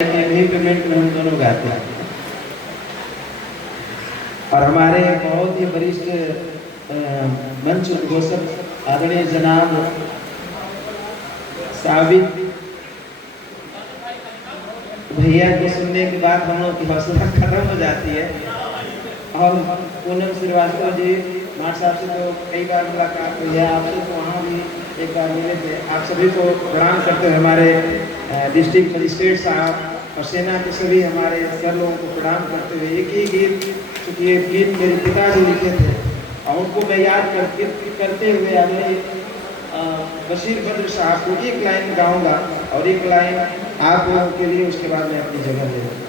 Payment में हम दोनों गाते हैं। और हमारे बहुत ही वरिष्ठ मंच उद्घोषक आदरणीय जनाब साबित भैया को सुनने के बाद हम लोग की हौसला खत्म हो जाती है। और पूनम श्रीवास्तव जी मार साहब से तो कई बार मुलाकात हुई है, आपसे तो वहाँ भी एक बार मिले थे। आप सभी को प्रणाम करते हुए हमारे डिस्ट्रिक्ट मजिस्ट्रेट साहब और सेना के सभी हमारे सर लोगों को प्रणाम करते हुए एक ही गीत, चूँकि ये गीत मेरे पिताजी लिखे थे और उनको मैं याद करते हुए अपने बशीर बद्र साहब को एक लाइन गाऊंगा और एक लाइन आप लोगों के लिए, उसके बाद मैं अपनी जगह ले लूँगा।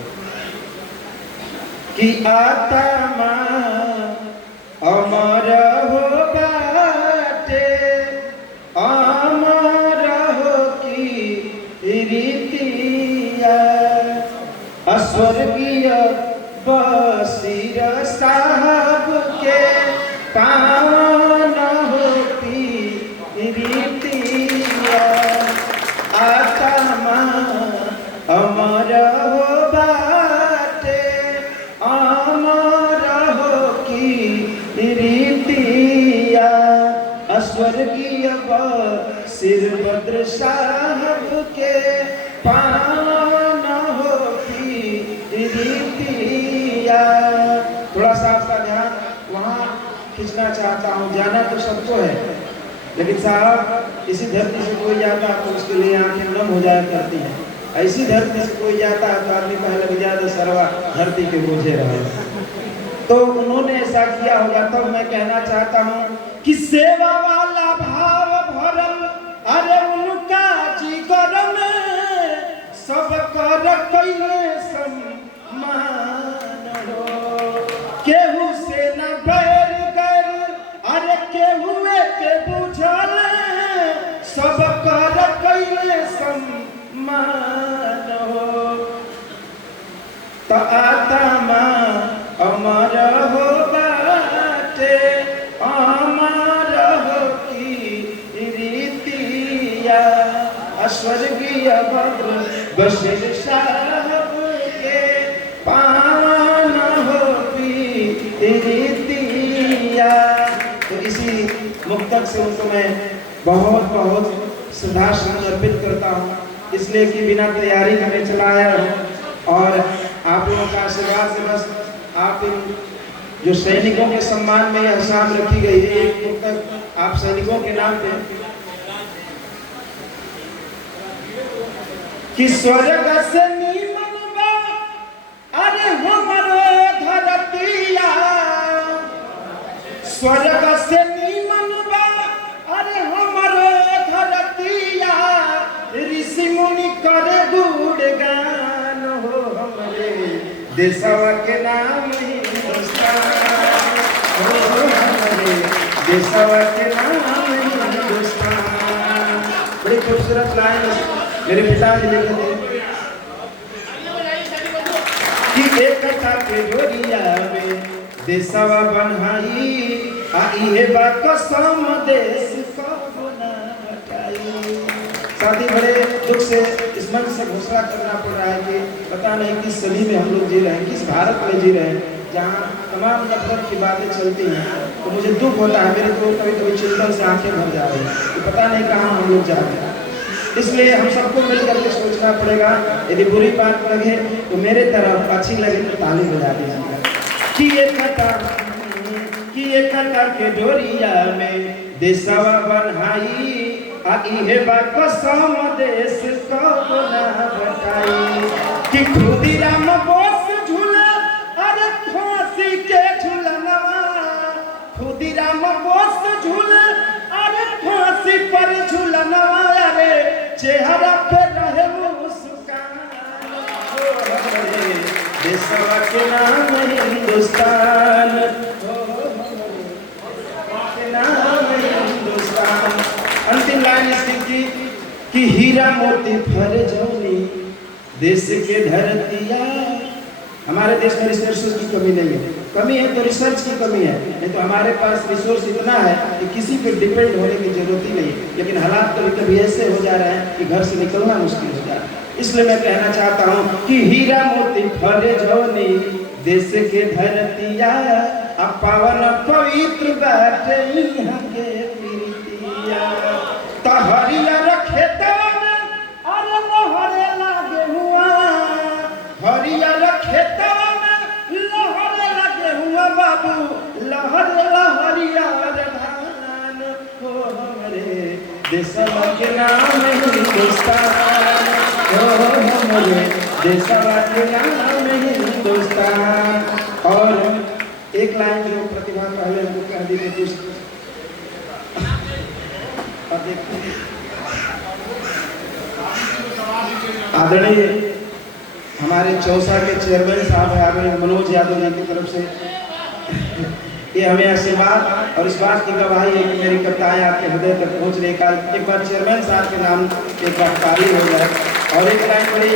कि आता माँ अमर हो बाटे, अमर हो की रीतिया, स्वर्गीय बशीर साहब के पावन होती रीतिया। आता माँ अमर हो बाटे, अमर हो की रीतिया, स्वर्गीय बशीर बद्र साहब के पावन होती रीतिया। थोड़ा सा आपका ध्यान वहाँ खींचना चाहता हूँ। जाना तो सबको है, लेकिन साहब इसी धरती से कोई जाता है तो उसके लिए आंखें नम हो जाया करती हैं। ऐसी धरती से कोई जाता है तो आदमी पहले लग जाता सरवा धरती के बोझे रहे। तो उन्होंने ऐसा किया होगा। तब मैं कहना चाहता हूँ कि सेवा वाला भाव भरल अरे उनका जिगर में, सब कर कैले सम्मान हो। केहू से न बैर कर अरे केहू के बुझल, सब कर कैले सम्मान हो। तो आता माँ अमर हो बाटे, अमर हो की रीतिया, स्वर्गीय बशीर साहब के पावन होती रीतिया। तो इसी मुक्तक से उनको मैं बहुत बहुत श्रद्धासुमन अर्पित करता हूँ, इसलिए कि बिना तैयारी मैंने चलाया और आप लोगों का आशीर्वाद से बस आप जो सैनिकों के सम्मान में यह शाम रखी गई है। एक मुक्तक आप सैनिकों के नाम पे कि स्वर्ग से नीमन बा अरे हमरो धरतिया, स्वर्ग से नीमन बा अरे हमरो धरतिया, ऋषि मुनि करे गुणगान हो हमरे देशवा के नाम हिंदुस्तान हो, हमरे देशवा के नाम हिंदुस्तान। बड़ी खूबसूरत लाइन मेरे पिताजी लिखे थे कि एकता के डोरिया में देशवा बन्हाई, आई है बात कसम देश को ना हटाई। साथी बड़े दुख से इस मन से घोषणा करना पड़ रहा है कि पता नहीं किस सदी में हम लोग जी रहे हैं, किस भारत में जी रहे हैं जहाँ तमाम नफरत की बातें चलती हैं। तो मुझे दुख होता है, मेरे को कभी कभी चिंतन से आंखें भर जा रही हैं कि पता नहीं कहाँ हम लोग जा रहे हैं। इसलिए हम सबको मिलकर के सोचना पड़ेगा। यदि बुरी बात लगे तो मेरे तरफ, अच्छी लगे तो ताली बजा दीजिएगा। कि एकता के डोरिया में देशवा बन्हाई, आई है बात कसम देश को ना हटाई। कि खुदीराम बोस झूला अरे फांसी के झूलनवा, खुदीराम बोस झूला अरे फांसी पर झूलनवा, अरे चेहरा पे रहे मुस्कान हो हमरे देशवा के नाम हिंदुस्तान हो, के नाम हिंदुस्तान। अंतिम लाइन इसकी कि हीरा मोती भर जौनी देश के धरतिया। हमारे देश में रिसोर्स की कमी नहीं है, कमी है तो रिसर्च की कमी है, नहीं तो हमारे पास रिसोर्स इतना है कि किसी पर डिपेंड होने की जरूरत ही नहीं। लेकिन हालात कभी कभी ऐसे हो जा रहे हैं कि घर से निकलना मुश्किल हो जा रहा है। इसलिए मैं कहना चाहता हूँ कि हीरा मोती फरे जोनी देश के धरतिया पावन पवित्र बाटे यहाँ के प्रीतिया तो हरियर खेतवा में अरे लहरे लागे हुआ हरियर खेतवा में लहरे लागे हुआ बाबू लहर लहरियर धान हो हमरे देशवा के नाम हिंदुस्तान हो हमरे देशवा के नाम हिंदुस्तान। और एक लाइन जो प्रतिभा पहले हमको कह दी थी कुछ आदरणीय हमारे चौसा के चेयरमैन साहब है आदरणीय मनोज यादव जी की तरफ से ये हमें आशीर्वाद और इस बात की गवाही है कि मेरी कविताएं आपके हृदय तक पहुँचने का एक बार चेयरमैन साहब के नाम एक बार तारीफ हो जाए। और एक लाइन बड़ी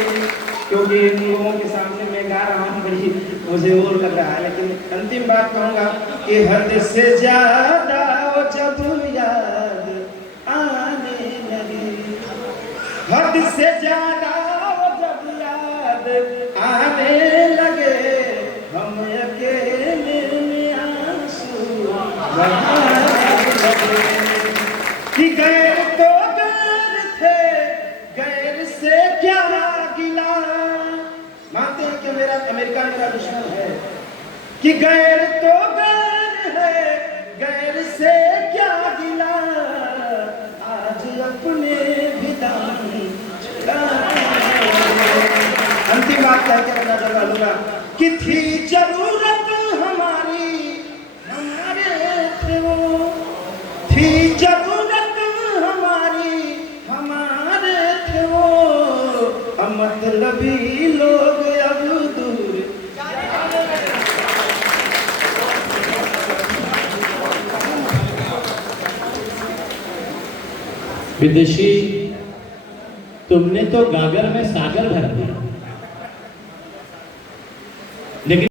क्योंकि इन लोगों के सामने मैं गा रहा हूँ बड़ी मुझे वो लग रहा है लेकिन अंतिम बात कहूँगा कि हद से ज्यादा जब याद आने लगी हद से ज्यादा जब याद आने लगे हम अकेले में आंसू बहाने लगे कि गैर तो गैर थे गैर से क्या गिला मानते हैं कि मेरा अमेरिका मेरा दुश्मन है कि गैर तो गैर है गैर से क्या गिला आज अपने भी दामन छुड़ा। अंतिम बात कह के मैं नजर डालूंगा कि थी जरूरत हमारी हमारे थे वो थी जरूरत हमारी हमारे थे वो मतलबी लोग अब दूर विदेशी तुमने तो गागर में सागर भर दिया लेकिन